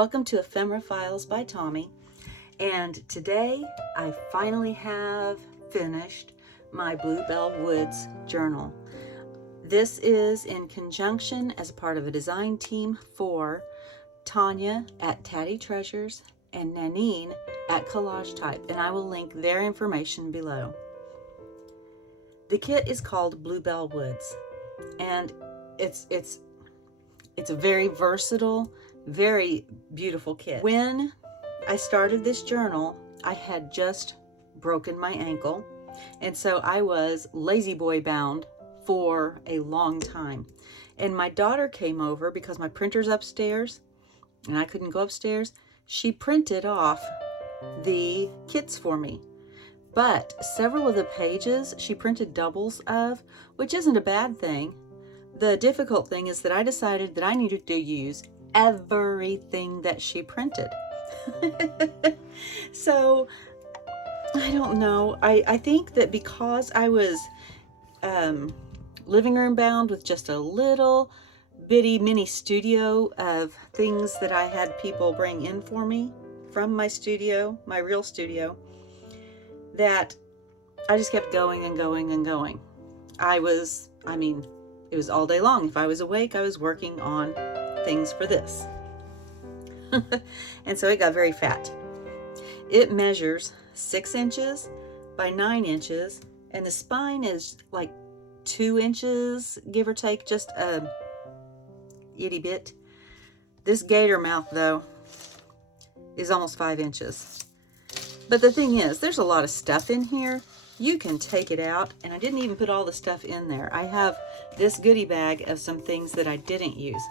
Welcome to Ephemera Files by Tommy. And today I finally have finished my Bluebell Woods journal. This is in conjunction as a part of a design team for Tania at Tatty Treasures and Nanine at Collage Type, and I will link their information below. The kit is called Bluebell Woods, and it's a very versatile, very beautiful kit. When I started this journal, I had just broken my ankle, and so I was lazy boy bound for a long time. And my daughter came over because my printer's upstairs and I couldn't go upstairs. She printed off the kits for me, but several of the pages she printed doubles of, which isn't a bad thing. The difficult thing is that I decided that I needed to use everything that she printed. So I don't know. I think that because I was living room bound with just a little bitty mini studio of things that I had people bring in for me from my studio, my real studio, that I just kept going and going and going. It was all day long. If I was awake, I was working on things for this. And so it got very fat. It measures 6 inches by 9 inches, and the spine is like 2 inches, give or take, just a itty bit. This gator mouth, though, is almost 5 inches. But the thing is, there's a lot of stuff in here. You can take it out, and I didn't even put all the stuff in there. I have this goodie bag of some things that I didn't use.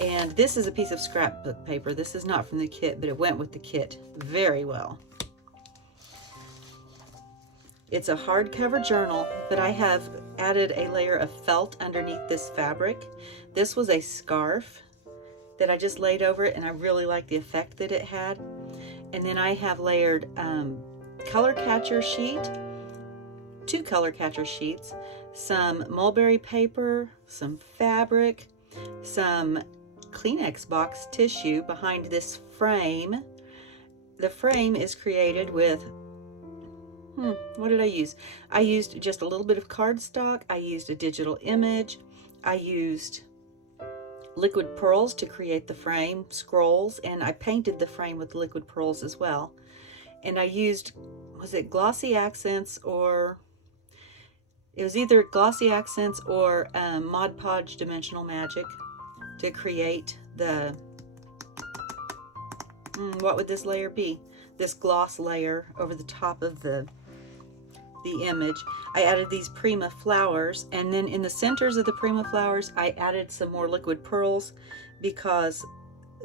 And this is a piece of scrapbook paper. This is not from the kit, but it went with the kit very well. It's a hardcover journal, but I have added a layer of felt underneath this fabric. This was a scarf that I just laid over it, and I really like the effect that it had. And then I have layered color catcher sheet, 2 color catcher sheets, some mulberry paper, some fabric, some Kleenex box tissue behind this frame. The frame is created with, what did I use? I used just a little bit of cardstock. I used a digital image. I used liquid pearls to create the frame, scrolls, and I painted the frame with liquid pearls as well. And I used, was it glossy accents, or it was either glossy accents or Mod Podge Dimensional Magic to create the, what would this layer be? This gloss layer over the top of the image. I added these Prima flowers, and then in the centers of the Prima flowers, I added some more liquid pearls because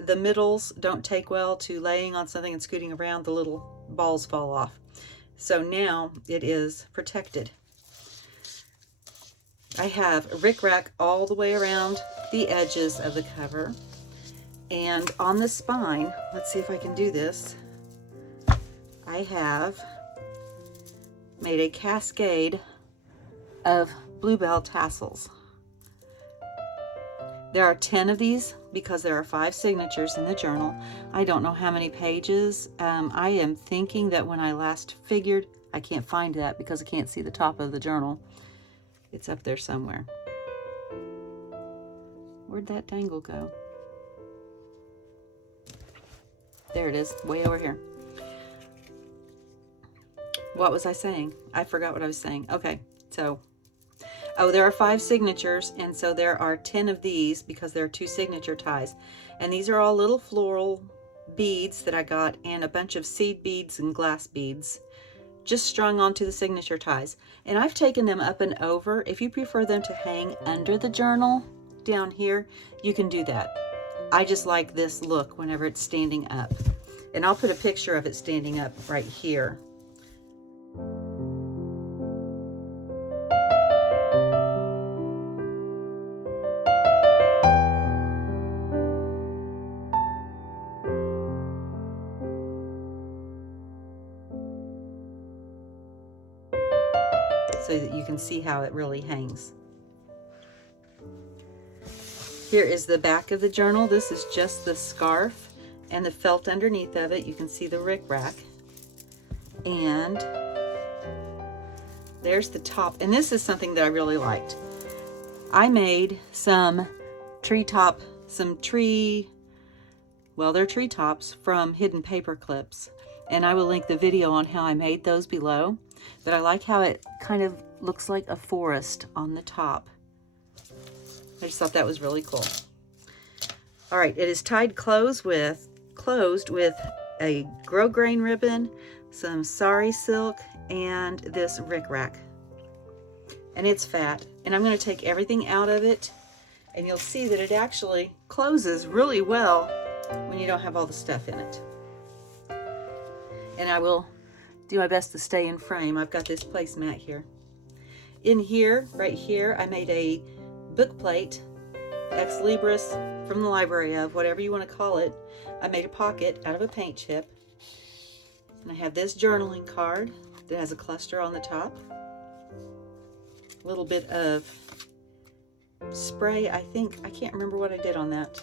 the middles don't take well to laying on something and scooting around. The little balls fall off. So now it is protected. I have rickrack all the way around the edges of the cover, and on the spine, let's see if I can do this, I have made a cascade of bluebell tassels. There are 10 of these because there are 5 signatures in the journal. I don't know how many pages. I am thinking that when I last figured, I can't find that because I can't see the top of the journal. It's up there somewhere. Where'd that dangle go? There it is, way over here. What was I saying? I forgot what I was saying. Okay, so, there are 5 signatures, and so there are 10 of these because there are 2 signature ties. And these are all little floral beads that I got, and a bunch of seed beads and glass beads just strung onto the signature ties. And I've taken them up and over. If you prefer them to hang under the journal down here, you can do that. I just like this look whenever it's standing up. And I'll put a picture of it standing up right here. So that you can see how it really hangs. Here is the back of the journal. This is just the scarf. and the felt underneath of it. You can see the rickrack. And there's the top. And this is something that I really liked. I made some they're tree tops from hidden paper clips. And I will link the video on how I made those below. But I like how it kind of looks like a forest on the top. I just thought that was really cool. All right, it is tied closed with a grosgrain ribbon, some sari silk, and this rickrack. And it's fat. And I'm going to take everything out of it, and you'll see that it actually closes really well when you don't have all the stuff in it. And I will do my best to stay in frame. I've got this placemat here. In here, right here, I made a book plate, ex libris, from the library of, whatever you want to call it. I made a pocket out of a paint chip. And I have this journaling card that has a cluster on the top. A little bit of spray, I can't remember what I did on that.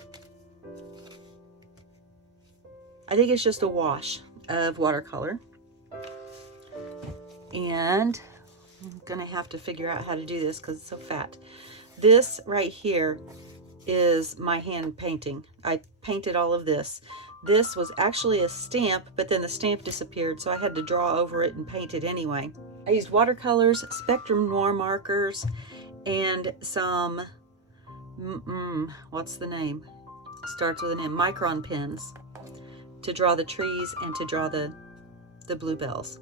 I think it's just a wash of watercolor. And I'm gonna have to figure out how to do this because it's so fat. This right here is my hand painting. I painted all of this. This was actually a stamp, but then the stamp disappeared, so I had to draw over it and paint it anyway. I used watercolors, Spectrum Noir markers, and some, what's the name? Starts with an M, micron pens, to draw the trees and to draw the bluebells.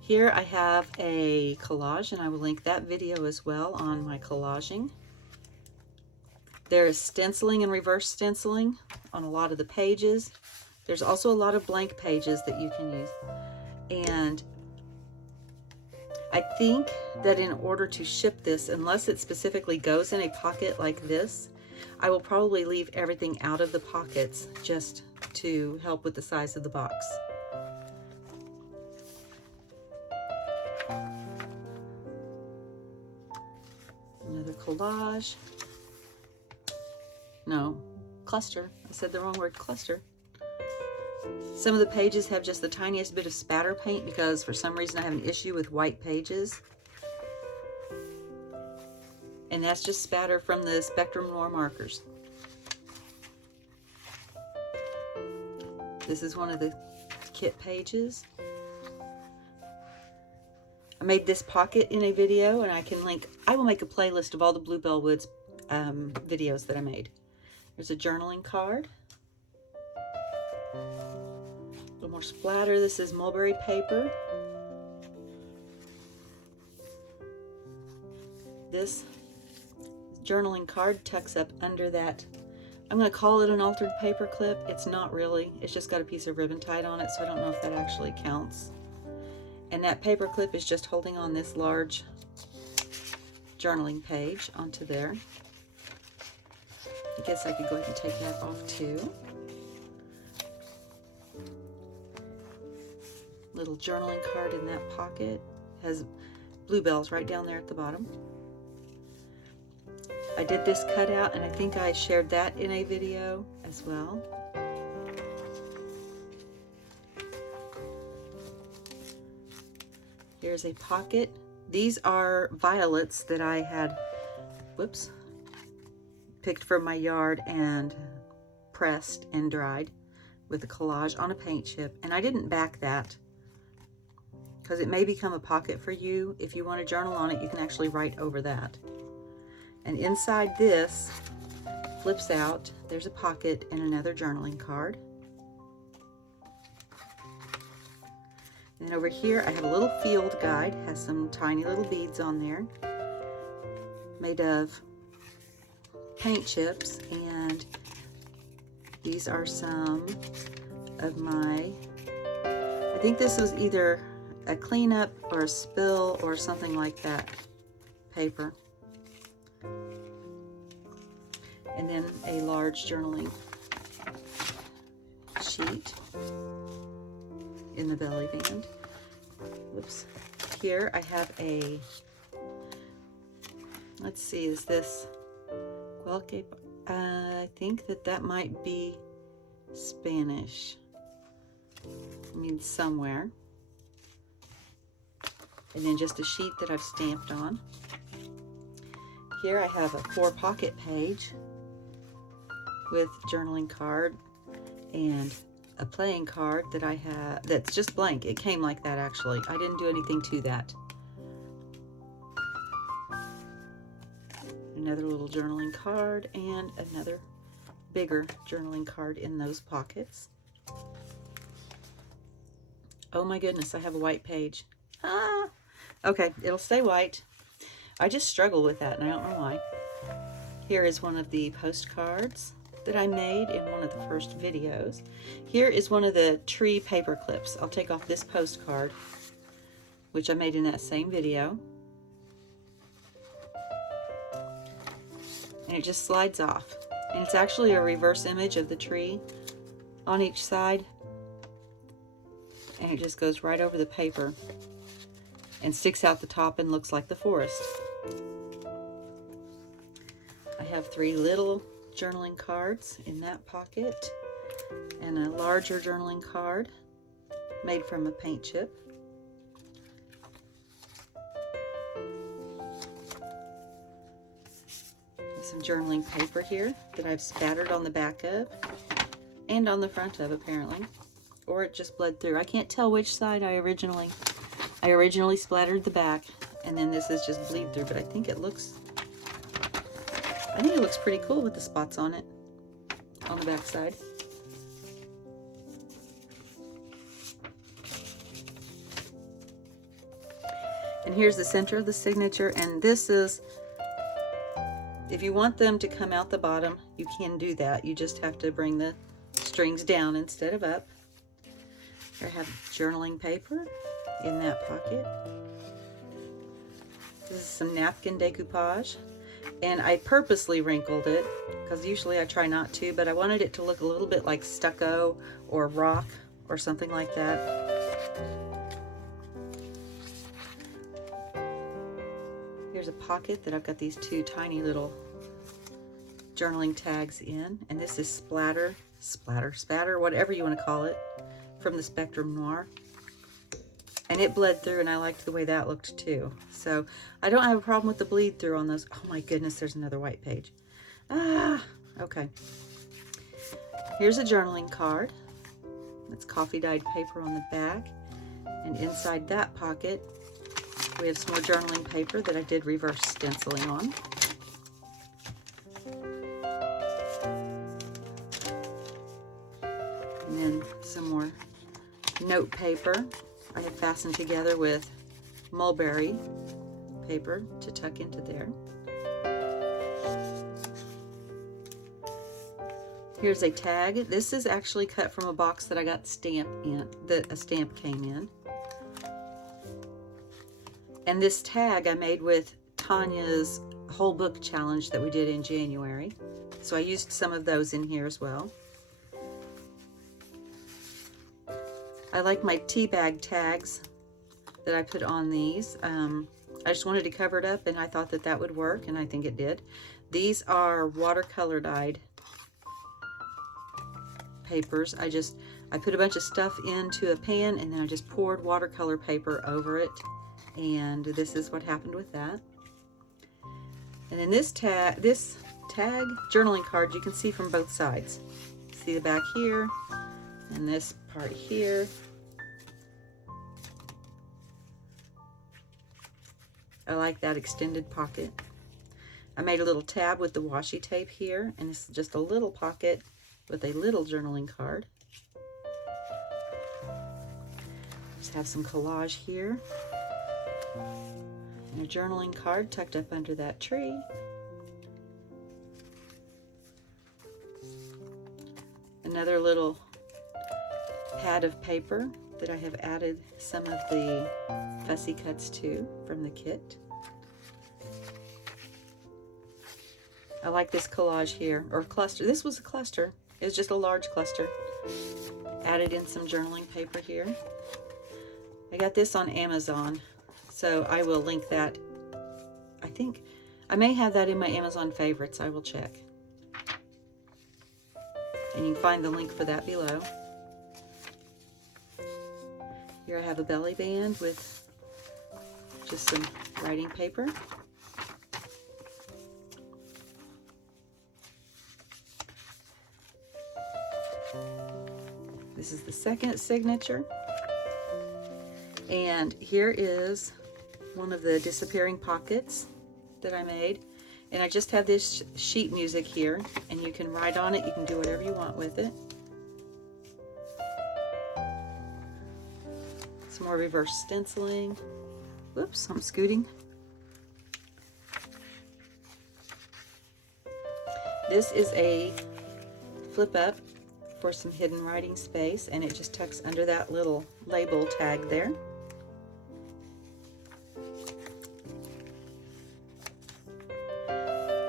Here I have a collage, and I will link that video as well on my collaging. There is stenciling and reverse stenciling on a lot of the pages. There's also a lot of blank pages that you can use. And I think that in order to ship this, unless it specifically goes in a pocket like this, I will probably leave everything out of the pockets just to help with the size of the box. Another collage. No, cluster. I said the wrong word, cluster. Some of the pages have just the tiniest bit of spatter paint because for some reason I have an issue with white pages. And that's just spatter from the Spectrum Noir markers. This is one of the kit pages. I made this pocket in a video, and I will make a playlist of all the Bluebell Woods videos that I made. There's a journaling card. A little more splatter. This is mulberry paper. This journaling card tucks up under that. I'm going to call it an altered paper clip. It's not really. It's just got a piece of ribbon tied on it, so I don't know if that actually counts. And that paper clip is just holding on this large journaling page onto there. I guess I could go ahead and take that off too. Little journaling card in that pocket. Has bluebells right down there at the bottom. I did this cutout, and I think I shared that in a video as well. Here's a pocket. These are violets that I had, picked from my yard and pressed and dried with a collage on a paint chip. And I didn't back that because it may become a pocket for you. If you want to journal on it, you can actually write over that. And inside this flips out. There's a pocket and another journaling card. And then over here, I have a little field guide. Has some tiny little beads on there, made of paint chips. And these are some of my, I think this was either a cleanup or a spill or something like that paper. And then a large journaling sheet in the belly band. Here I have a, let's see, is this Guelke? I think that might be Spanish. I mean, somewhere. And then just a sheet that I've stamped on. Here I have a 4-pocket page with journaling card and a playing card that I have that's just blank. It came like that actually. I didn't do anything to that. Another little journaling card and another bigger journaling card in those pockets. Oh my goodness, I have a white page. Ah! Okay, it'll stay white. I just struggle with that and I don't know why. Here is one of the postcards that I made in one of the first videos. Here is one of the tree paper clips. I'll take off this postcard, which I made in that same video. And it just slides off. And it's actually a reverse image of the tree on each side. And it just goes right over the paper and sticks out the top and looks like the forest. I have 3 little journaling cards in that pocket and a larger journaling card made from a paint chip. Some journaling paper here that I've spattered on the back of and on the front of apparently, or it just bled through. I can't tell which side I originally splattered the back, and then this is just bleed through, but I think it looks pretty cool with the spots on it on the back side. And here's the center of the signature, and this is, if you want them to come out the bottom, you can do that. You just have to bring the strings down instead of up. Here I have journaling paper in that pocket. This is some napkin decoupage. And I purposely wrinkled it, because usually I try not to, but I wanted it to look a little bit like stucco or rock or something like that. Here's a pocket that I've got these 2 tiny little journaling tags in, and this is spatter, whatever you want to call it, from the Spectrum Noir. And it bled through, and I liked the way that looked too. So I don't have a problem with the bleed through on those. Oh my goodness, there's another white page. Ah, okay. Here's a journaling card. It's coffee dyed paper on the back. And inside that pocket, we have some more journaling paper that I did reverse stenciling on. And then some more note paper I have fastened together with mulberry paper to tuck into there. Here's a tag. This is actually cut from a box that I got stamped in, that a stamp came in. And this tag I made with Tania's whole book challenge that we did in January. So I used some of those in here as well. I like my tea bag tags that I put on these. I just wanted to cover it up, and I thought that that would work, and I think it did. These are watercolor dyed papers. I put a bunch of stuff into a pan, and then I just poured watercolor paper over it, and this is what happened with that. And then this tag journaling card, you can see from both sides. See the back here and this part here. I like that extended pocket. I made a little tab with the washi tape here, and it's just a little pocket with a little journaling card. Just have some collage here. And a journaling card tucked up under that tree. Another little pad of paper that I have added some of the fussy cuts to from the kit. I like this collage here, or cluster. This was a cluster. It was just a large cluster. Added in some journaling paper here. I got this on Amazon, so I will link that. I think I may have that in my Amazon favorites. I will check. and you can find the link for that below. Here I have a belly band with just some writing paper. This is the second signature. And here is one of the disappearing pockets that I made. And I just have this sheet music here, and you can write on it. You can do whatever you want with it. Some more reverse stenciling. Whoops, I'm scooting. This is a flip up for some hidden writing space, and it just tucks under that little label tag there.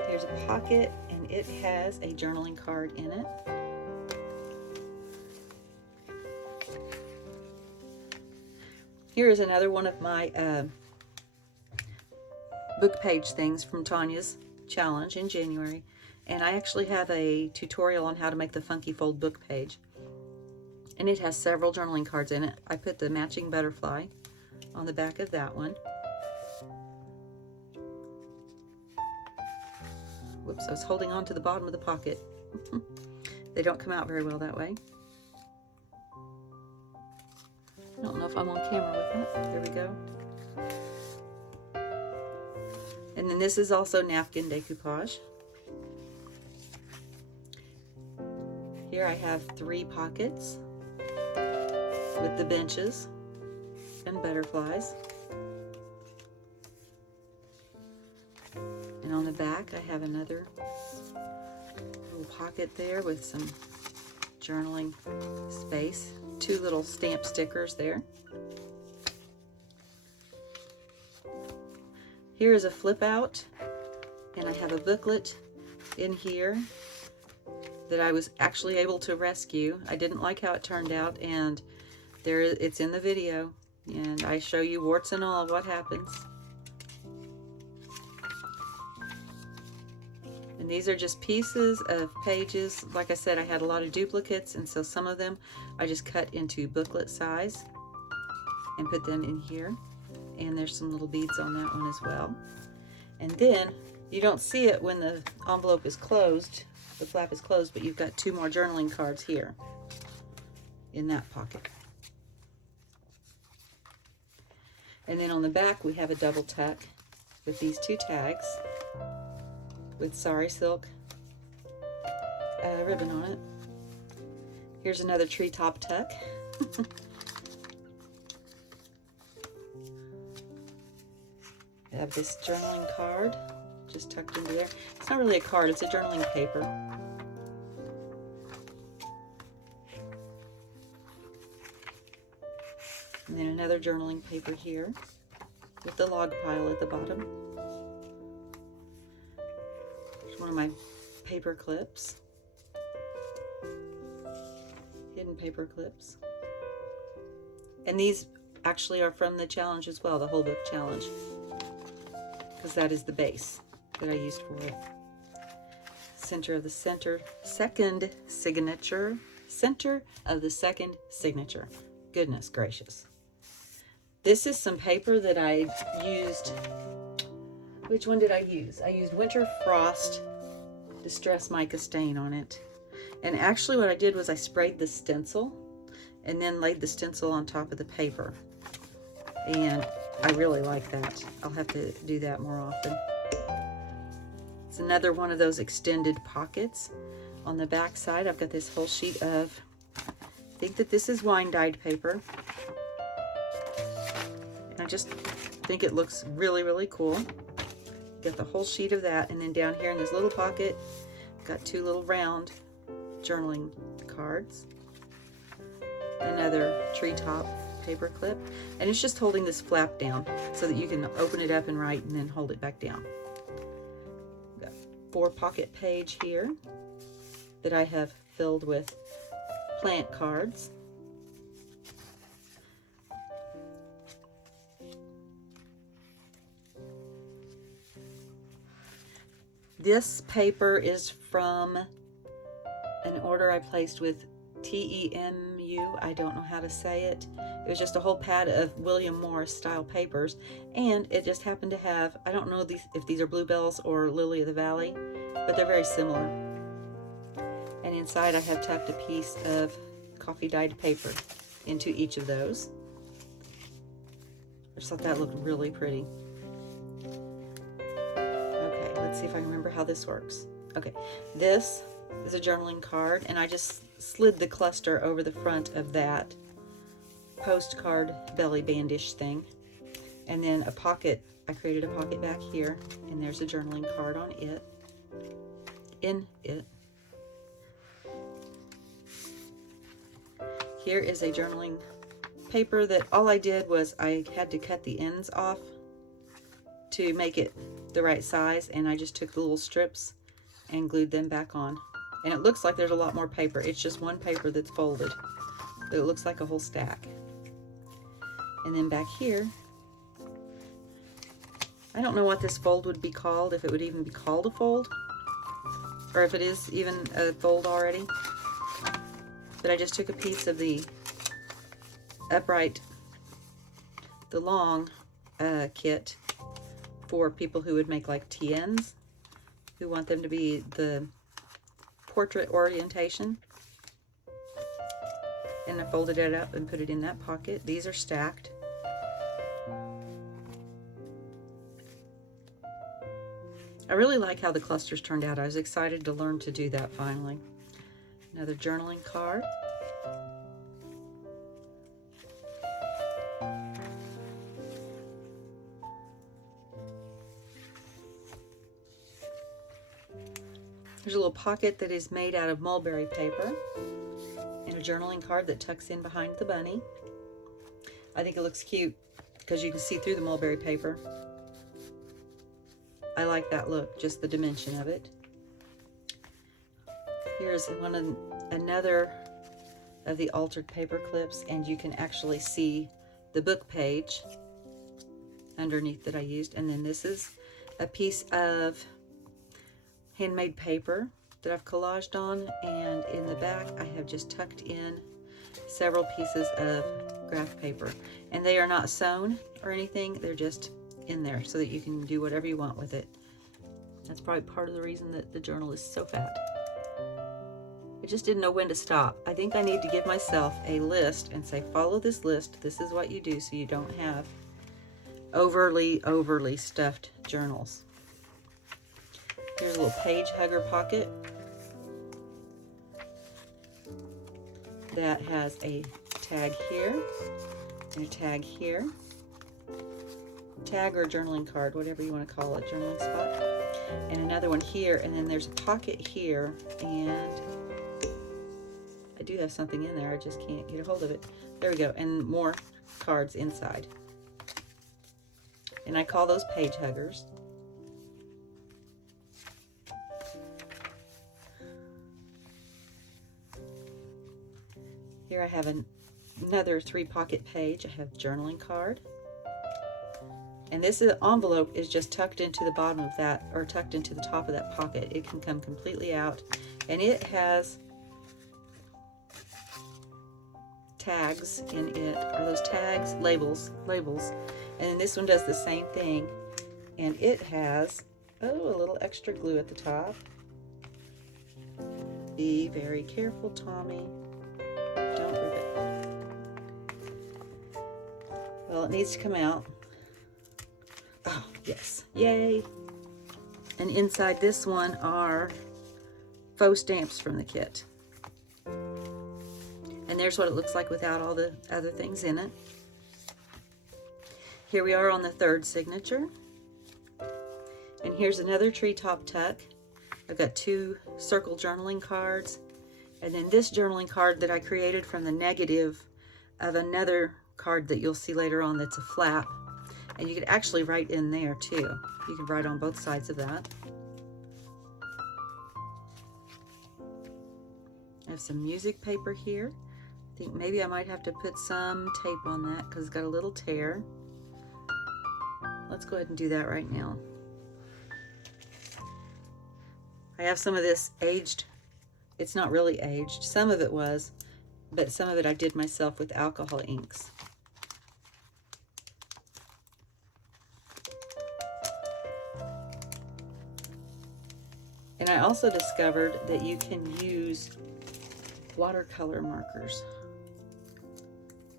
Here's a pocket, and it has a journaling card in it. Here is another one of my book page things from Tania's challenge in January. And I actually have a tutorial on how to make the funky fold book page. And it has several journaling cards in it. I put the matching butterfly on the back of that one. Whoops, I was holding on to the bottom of the pocket. They don't come out very well that way. I don't know if I'm on camera with that. There we go. And then this is also napkin decoupage. Here I have 3 pockets with the benches and butterflies. And on the back I have another little pocket there with some journaling space. 2 little stamp stickers there. Here is a flip out, and I have a booklet in here that I was actually able to rescue. I didn't like how it turned out, and it's in the video, and I show you warts and all what happens. And these are just pieces of pages. Like I said, I had a lot of duplicates, and so some of them I just cut into booklet size and put them in here. And there's some little beads on that one as well. And then you don't see it when the envelope is closed, the flap is closed, but you've got 2 more journaling cards here in that pocket. And then on the back we have a double tuck with these 2 tags with sari silk ribbon on it. Here's another treetop tuck. I have this journaling card just tucked into there. It's not really a card, it's a journaling paper. And then another journaling paper here with the log pile at the bottom. There's one of my paper clips. Hidden paper clips. And these actually are from the challenge as well, the whole book challenge, because that is the base that I used for it. Center of the second signature. Center of the second signature. Goodness gracious. This is some paper that I used. Which one did I use? I used Winter Frost Distress Mica Stain on it. And actually what I did was I sprayed the stencil and then laid the stencil on top of the paper. And I really like that. I'll have to do that more often. It's another one of those extended pockets. On the back side, I've got this whole sheet of, I think that this is wine dyed paper. And I just think it looks really, really cool. Got the whole sheet of that, and then down here in this little pocket, got 2 little round journaling cards. Another treetop paper clip, and it's just holding this flap down so that you can open it up and write and then hold it back down. Got 4 pocket page here that I have filled with plant cards. This paper is from an order I placed with TEMU. I don't know how to say it. It was just a whole pad of William Morris style papers, and it just happened to have, I don't know if these are Bluebells or Lily of the Valley, but they're very similar. And inside I have tucked a piece of coffee dyed paper into each of those. I just thought that looked really pretty. Okay, let's see if I can remember how this works. Okay, this is a journaling card, and I just slid the cluster over the front of that postcard belly bandish thing. And then a pocket, I created a pocket back here, and there's a journaling card on it, in it. Here is a journaling paper that all I did was I had to cut the ends off to make it the right size, and I just took the little strips and glued them back on. And it looks like there's a lot more paper. It's just one paper that's folded, but it looks like a whole stack. And then back here, I don't know what this fold would be called, if it would even be called a fold, or if it is even a fold already. But I just took a piece of the upright, the long kit for people who would make like TNs, who want them to be the portrait orientation. And I folded it up and put it in that pocket. These are stacked. I really like how the clusters turned out. I was excited to learn to do that finally. Another journaling card. There's a little pocket that is made out of mulberry paper, and a journaling card that tucks in behind the bunny. I think it looks cute because you can see through the mulberry paper. I like that look, just the dimension of it. Here's another of the altered paper clips, and you can actually see the book page underneath that I used. And then this is a piece of handmade paper that I've collaged on, and in the back I have just tucked in several pieces of graph paper, and they are not sewn or anything, they're just in there so that you can do whatever you want with it. That's probably part of the reason that the journal is so fat. I just didn't know when to stop. I think I need to give myself a list and say, follow this list, this is what you do, so you don't have overly stuffed journals. Here's a little page hugger pocket that has a tag here and a tag here. Tag or journaling card, whatever you want to call it, journaling spot. And another one here, and then there's a pocket here, and I do have something in there, I just can't get a hold of it. There we go, and more cards inside. And I call those page huggers. Here I have another 3-pocket page. I have journaling card. And this envelope is just tucked into the bottom of that, or tucked into the top of that pocket. It can come completely out. And it has tags in it. Are those tags? Labels. And then this one does the same thing. And it has, a little extra glue at the top. Be very careful, Tommy. Don't rip it. Well, it needs to come out. Oh, yes. Yay. And inside this one are faux stamps from the kit. And there's what it looks like without all the other things in it. Here we are on the 3rd signature. And here's another treetop tuck. I've got 2 circle journaling cards. And then this journaling card that I created from the negative of another card that you'll see later on that's a flap. And you could actually write in there too. You can write on both sides of that. I have some music paper here. I think maybe I might have to put some tape on that because it's got a little tear. Let's go ahead and do that right now. I have some of this aged It's not really aged. Some of it was, but some of it I did myself with alcohol inks. And I also discovered that you can use watercolor markers.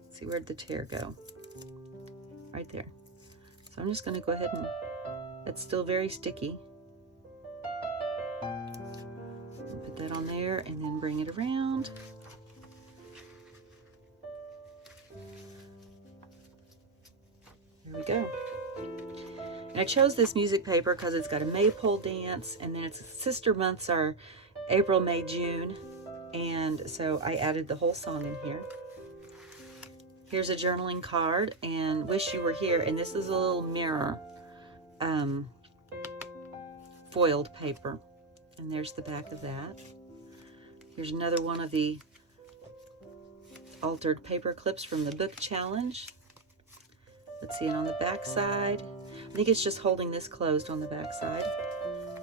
Let's see, where'd the tear go? Right there. So I'm just going to go ahead and, it's still very sticky. Put that on there and then bring it around. There we go. And I chose this music paper because it's got a maypole dance, and then its sister months are April, May, June, and so I added the whole song in here. Here's a journaling card, and Wish You Were Here, and this is a little mirror foiled paper, and there's the back of that. Here's another one of the altered paper clips from the book challenge. Let's see, and on the back side, I think it's just holding this closed on the back side,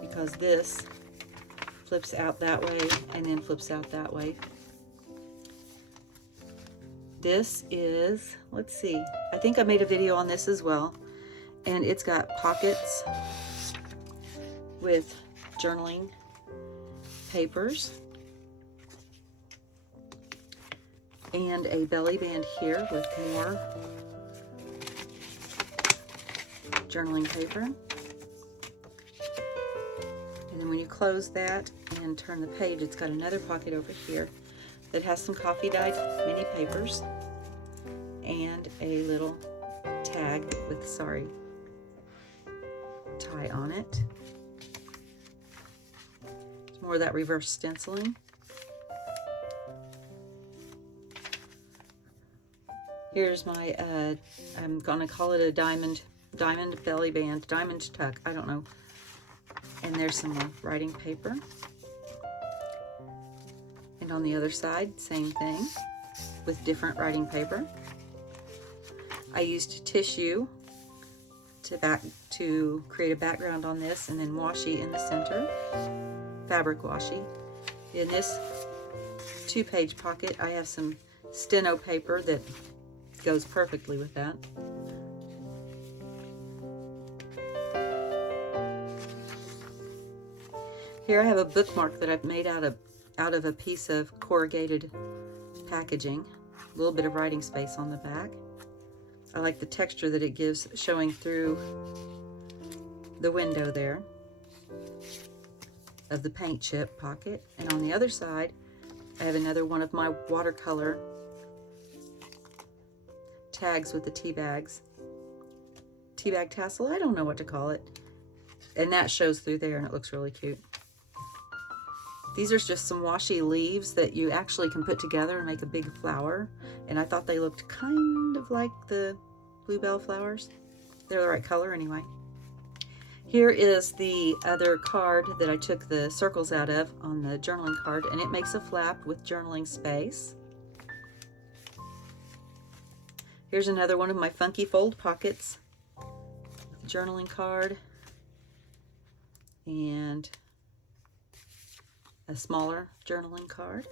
because this flips out that way and then flips out that way. This is, let's see, I think I made a video on this as well, and it's got pockets with journaling papers and a belly band here with more journaling paper. And then when you close that and turn the page, it's got another pocket over here that has some coffee dyed mini papers and a little tag with sorry tie on it. It's more of that reverse stenciling. Here's my I'm gonna call it a diamond belly band, diamond tuck, I don't know. And there's some more writing paper. And on the other side, same thing with different writing paper. I used tissue to create a background on this, and then washi in the center, fabric washi. In this 2-page pocket, I have some steno paper that goes perfectly with that. Here I have a bookmark that I've made out of a piece of corrugated packaging. A little bit of writing space on the back. I like the texture that it gives showing through the window there of the paint chip pocket. And on the other side, I have another one of my watercolor tags with the tea bag tassel. I don't know what to call it. And that shows through there, and it looks really cute. These are just some washi leaves that you actually can put together and make a big flower. And I thought they looked kind of like the bluebell flowers. They're the right color anyway. Here is the other card that I took the circles out of on the journaling card, and it makes a flap with journaling space. Here's another one of my funky fold pockets with a journaling card and a smaller journaling card,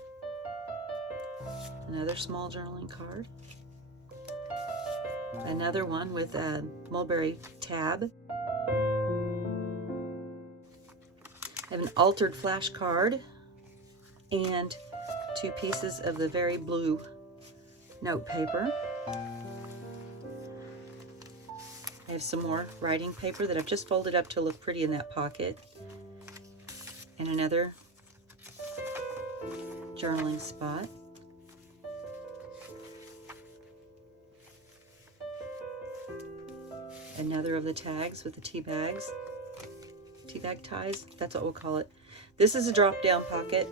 another small journaling card, another one with a mulberry tab. I have an altered flash card and 2 pieces of the very blue note paper. I have some more writing paper that I've just folded up to look pretty in that pocket, and another journaling spot. Another of the tags with the tea bag ties, that's what we'll call it. This is a drop down pocket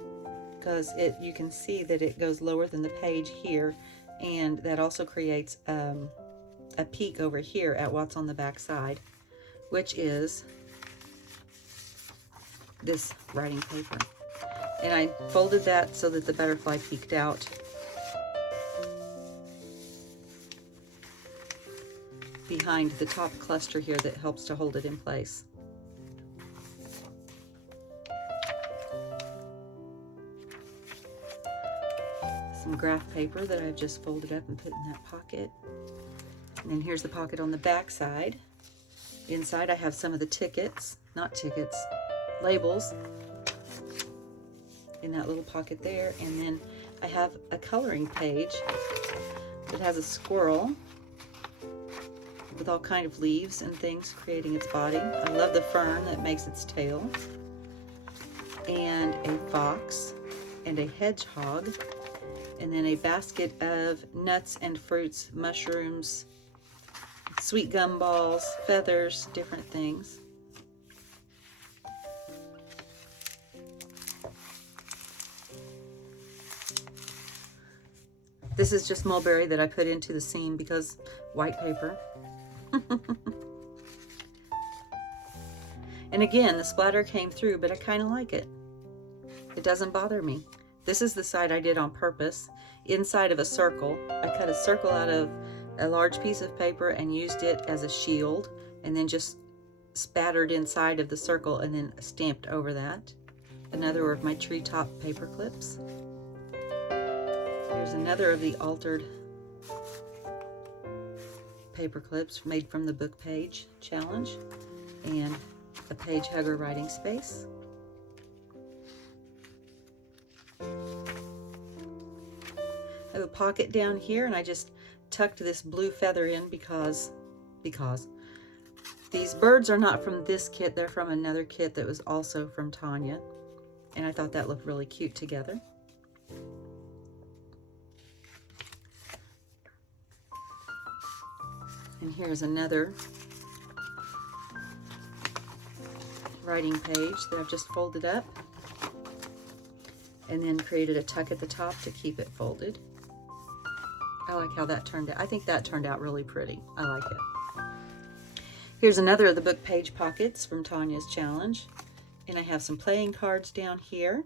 because you can see that it goes lower than the page here, and that also creates a peek over here at what's on the back side, which is this writing paper. And I folded that so that the butterfly peeked out. Behind the top cluster here that helps to hold it in place. graph paper that I've just folded up and put in that pocket. And then here's the pocket on the back side. Inside I have some of the labels in that little pocket there. And then I have a coloring page that has a squirrel with all kind of leaves and things creating its body. I love the fern that makes its tail. And a fox and a hedgehog. And then a basket of nuts and fruits, mushrooms, sweet gumballs, feathers, different things. This is just mulberry that I put into the seam because white paper. And again, the splatter came through, but I kind of like it. It doesn't bother me. This is the side I did on purpose. Inside of a circle, I cut a circle out of a large piece of paper and used it as a shield, and then just spattered inside of the circle and then stamped over that. Another of my treetop paper clips. Here's another of the altered paper clips made from the book page challenge, and a page hugger writing space. I have a pocket down here, and I just tucked this blue feather in because these birds are not from this kit, they're from another kit that was also from Tania, and I thought that looked really cute together. And here's another writing page that I've just folded up and then created a tuck at the top to keep it folded. I like how that turned out. I think that turned out really pretty. I like it. Here's another of the book page pockets from Tania's challenge. And I have some playing cards down here.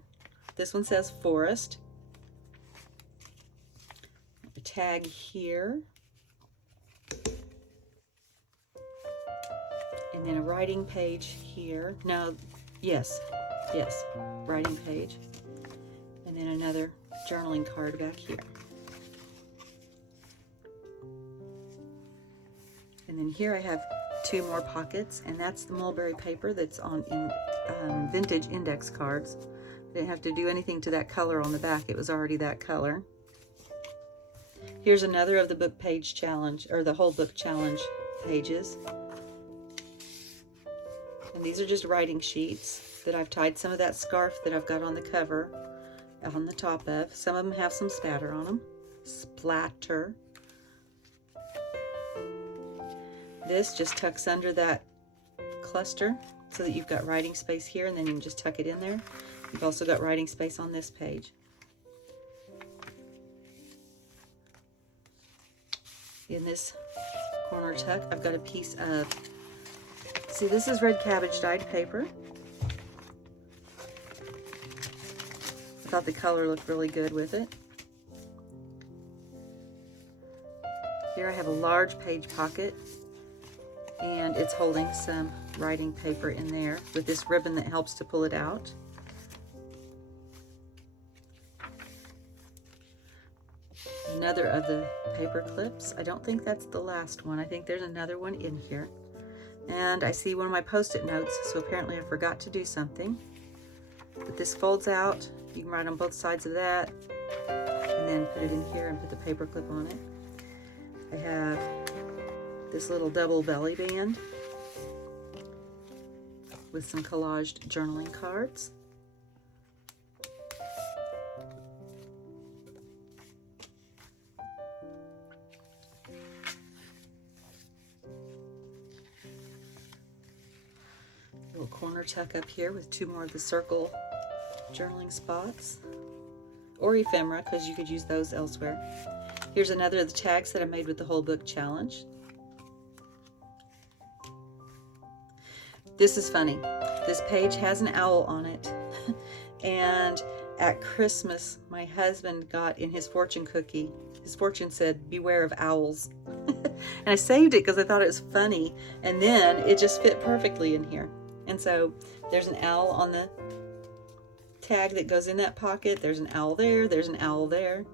This one says Forest. A tag here. And then a writing page here. No, yes, writing page. And then another journaling card back here. And then here I have two more pockets, and that's the mulberry paper that's on vintage index cards. I didn't have to do anything to that color on the back. It was already that color. Here's another of the book page challenge, or the whole book challenge pages. And these are just writing sheets that I've tied some of that scarf that I've got on the cover on the top of. Some of them have some spatter on them. Splatter. This just tucks under that cluster so that you've got writing space here, and then you can just tuck it in there. You've also got writing space on this page. In this corner tuck, I've got a piece of, see, this is red cabbage dyed paper. I thought the color looked really good with it. Here I have a large page pocket, and it's holding some writing paper in there with this ribbon that helps to pull it out. Another of the paper clips. I don't think that's the last one. I think there's another one in here. And I see one of my post-it notes, so apparently I forgot to do something. But this folds out. You can write on both sides of that, and then put it in here and put the paper clip on it. I have this little double belly band with some collaged journaling cards. Little corner tuck up here with two more of the circle journaling spots, or ephemera, because you could use those elsewhere. Here's another of the tags that I made with the whole book challenge. This is funny. This page has an owl on it. And at Christmas, my husband got in his fortune cookie, his fortune said, "Beware of owls." And I saved it because I thought it was funny. And then it just fit perfectly in here. And so there's an owl on the tag that goes in that pocket. There's an owl there. There's an owl there.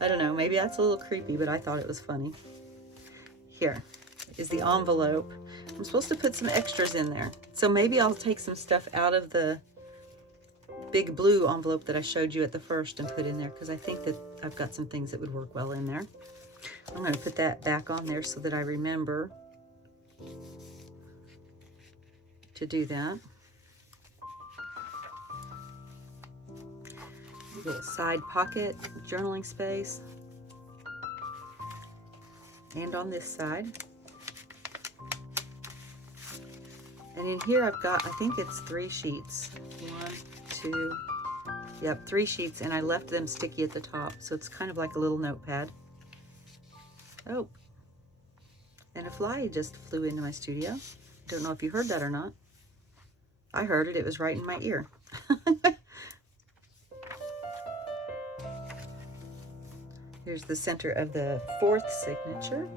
I don't know, maybe that's a little creepy, but I thought it was funny. Here is the envelope. I'm supposed to put some extras in there. So maybe I'll take some stuff out of the big blue envelope that I showed you at the first and put in there, because I think that I've got some things that would work well in there. I'm going to put that back on there so that I remember to do that. A little side pocket, journaling space. And on this side. And in here I've got, I think it's 3 sheets. 1, 2, yep, 3 sheets, and I left them sticky at the top, so it's kind of like a little notepad. Oh, and a fly just flew into my studio. Don't know if you heard that or not. I heard it, it was right in my ear. Here's the center of the 4th signature.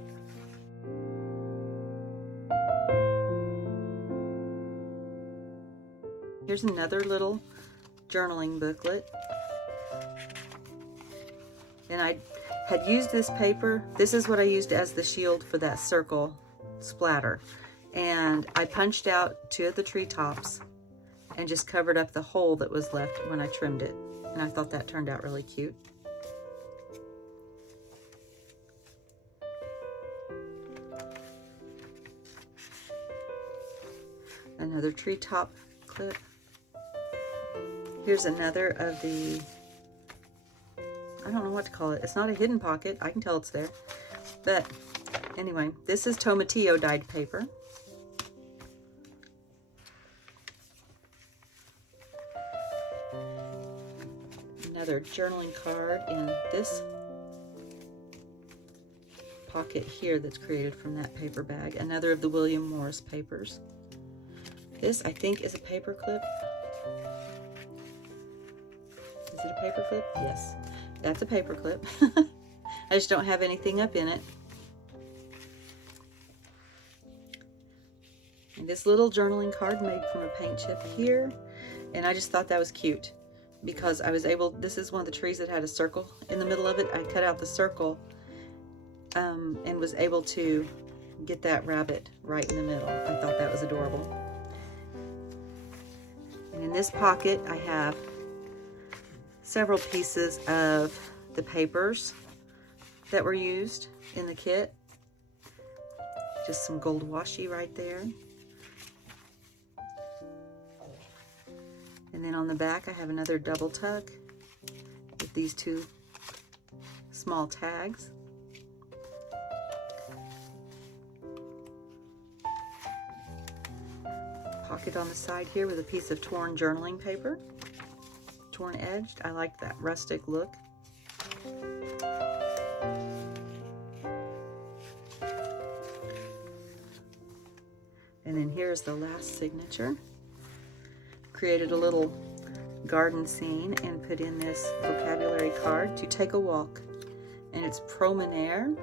Here's another little journaling booklet. And I had used this paper. This is what I used as the shield for that circle splatter. And I punched out 2 of the treetops and just covered up the hole that was left when I trimmed it. And I thought that turned out really cute. Another treetop clip. Here's another of the, I don't know what to call it. It's not a hidden pocket. I can tell it's there. But anyway, this is tomatillo dyed paper. Another journaling card in this pocket here that's created from that paper bag. Another of the William Morris papers. This, I think, is a paper clip. Is it a paper clip? Yes, that's a paper clip. I just don't have anything up in it. And this little journaling card made from a paint chip here. And I just thought that was cute because I was able, this is one of the trees that had a circle in the middle of it. I cut out the circle and was able to get that rabbit right in the middle. I thought that was adorable. And in this pocket, I have several pieces of the papers that were used in the kit. Just some gold washi right there. And then on the back, I have another double tuck with these 2 small tags. Pocket on the side here with a piece of torn journaling paper, torn edged. I like that rustic look. And then here's the last signature. Created a little garden scene and put in this vocabulary card, to take a walk. And it's promenade.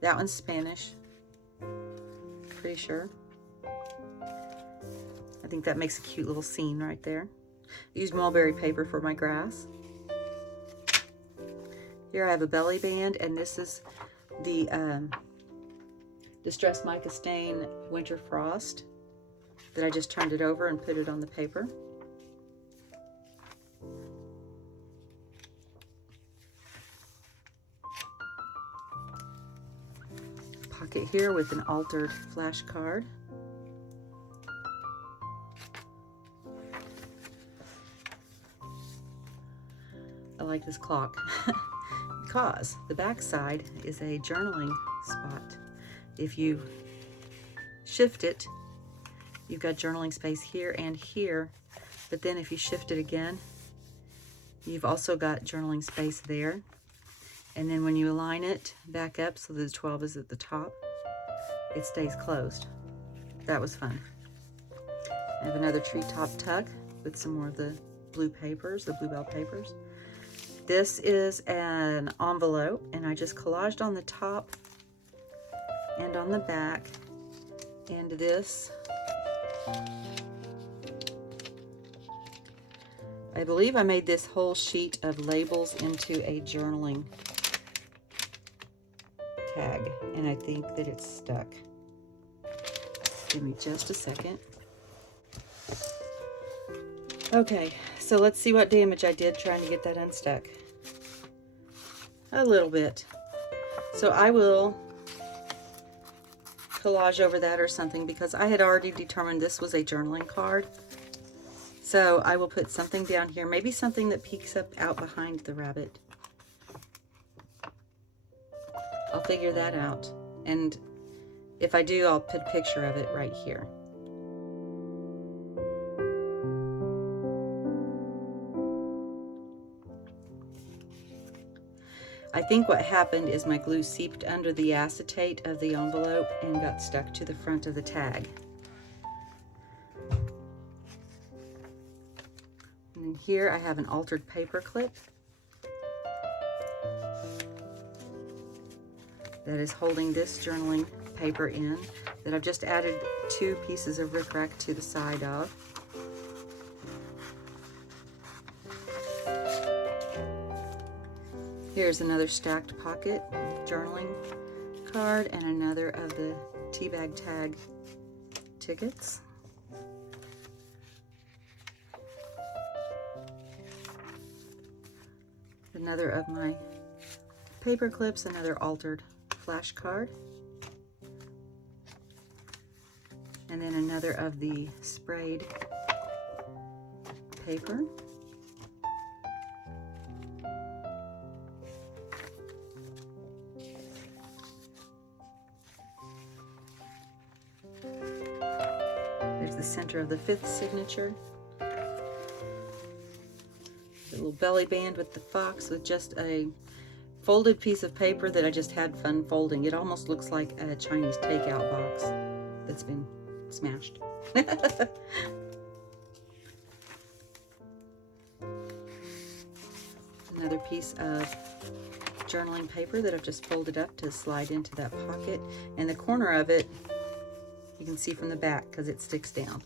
That one's Spanish, pretty sure. I think that makes a cute little scene right there. I used mulberry paper for my grass. Here I have a belly band, and this is the Distressed Mica Stain Winter Frost that I just turned it over and put it on the paper. Pocket here with an altered flash card. I like this clock because the back side is a journaling spot. If you shift it, you've got journaling space here and here, but then if you shift it again, you've also got journaling space there. And then when you align it back up so that the 12 is at the top, it stays closed. That was fun. I have another treetop tuck with some more of the blue papers, the Bluebell papers. This is an envelope, and I just collaged on the top and on the back. And this, I I believe I made this whole sheet of labels into a journaling tag, and I think that it's stuck. Give me just a second. Okay, so let's see what damage I did trying to get that unstuck. A little bit. So I will collage over that or something, because I had already determined this was a journaling card. So I will put something down here, maybe something that peeks up out behind the rabbit. I'll figure that out. And if I do, I'll put a picture of it right here. I think what happened is my glue seeped under the acetate of the envelope and got stuck to the front of the tag. And then here I have an altered paper clip that is holding this journaling paper in, that I've just added 2 pieces of rickrack to the side of. Here's another stacked pocket journaling card and another of the teabag tag tickets. Another of my paper clips, another altered flash card, and then another of the sprayed paper. There's the center of the 5th signature. The little belly band with the fox with just a folded piece of paper that I just had fun folding. It almost looks like a Chinese takeout box that's been smashed. Another piece of journaling paper that I've just folded up to slide into that pocket, and the corner of it you can see from the back because it sticks down.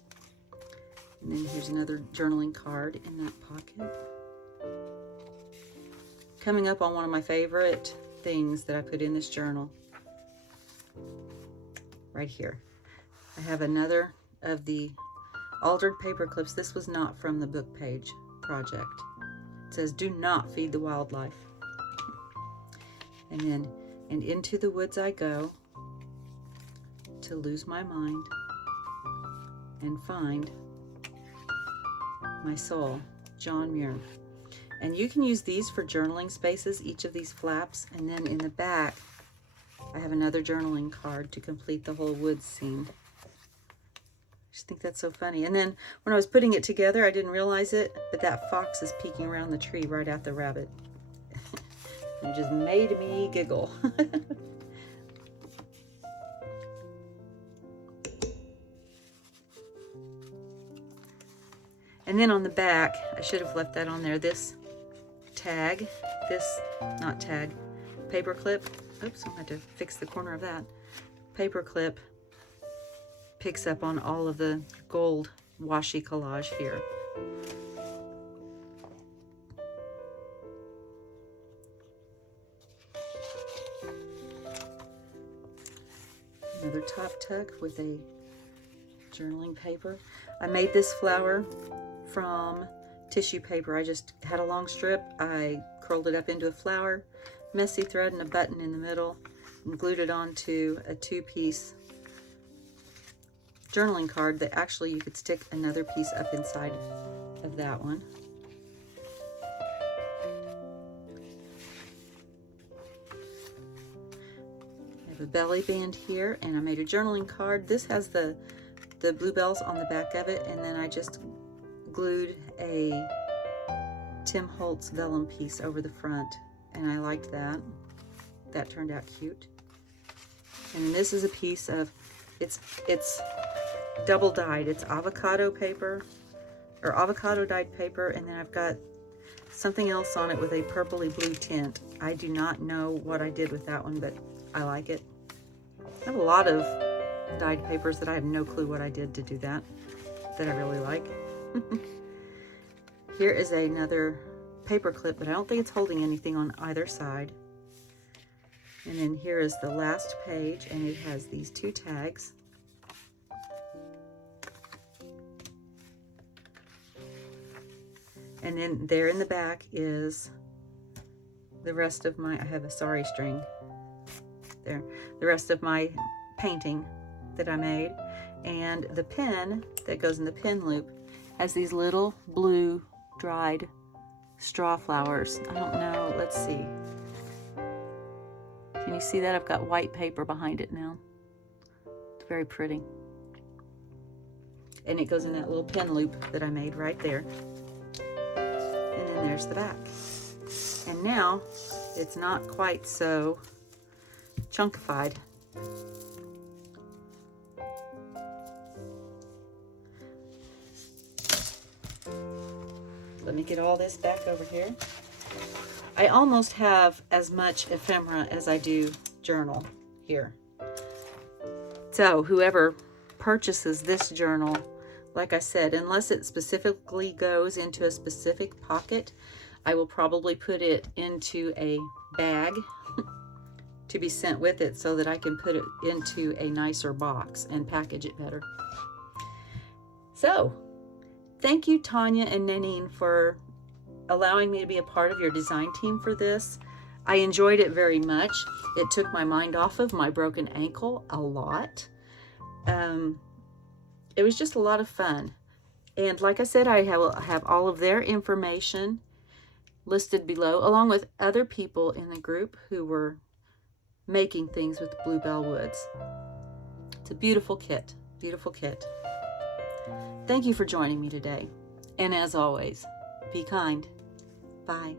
And then here's another journaling card in that pocket. Coming up on one of my favorite things that I put in this journal, right here. I have another of the altered paper clips. This was not from the book page project. It says, "Do not feed the wildlife." And then, "And into the woods I go to lose my mind and find my soul." John Muir. And you can use these for journaling spaces, each of these flaps, and then in the back I have another journaling card to complete the whole woods scene. I just think that's so funny. And then when I was putting it together, I didn't realize it, but that fox is peeking around the tree right at the rabbit. It just made me giggle. And then on the back, I should have left that on there, this tag, paper clip. Oops, I'm going to fix the corner of that. Paper clip picks up on all of the gold washi collage here. Another top tuck with a journaling paper. I made this flower from tissue paper. I just had a long strip. I curled it up into a flower, messy thread and a button in the middle, and glued it onto a 2-piece journaling card that actually you could stick another piece up inside of that one. I have a belly band here, and I made a journaling card. This has the bluebells on the back of it, and then I just glued a Tim Holtz vellum piece over the front, and I liked that. That turned out cute. And this is a piece of, it's double dyed. It's avocado paper, or avocado dyed paper, and then I've got something else on it with a purpley blue tint. I do not know what I did with that one, but I like it. I have a lot of dyed papers that I have no clue what I did to do that I really like. Here is another paper clip, but I don't think it's holding anything on either side. And then here is the last page, and it has these 2 tags. And then there in the back is the rest of my, I have a sorry string there, the rest of my painting that I made. And the pin that goes in the pin loop has these little blue dried straw flowers. I don't know, let's see. Can you see that? I've got white paper behind it now. It's very pretty. And it goes in that little pin loop that I made right there. And then there's the back. And now it's not quite so chunkified. Let me get all this back over here. I almost have as much ephemera as I do journal here. So whoever purchases this journal, like I said, unless it specifically goes into a specific pocket, I will probably put it into a bag to be sent with it so that I can put it into a nicer box and package it better. So, thank you, Tania and Nanine, for allowing me to be a part of your design team for this. I enjoyed it very much. It took my mind off of my broken ankle a lot. It was just a lot of fun. And like I said, I have all of their information listed below, along with other people in the group who were making things with Bluebell Woods. It's a beautiful kit, beautiful kit. Thank you for joining me today. And as always, be kind. Bye.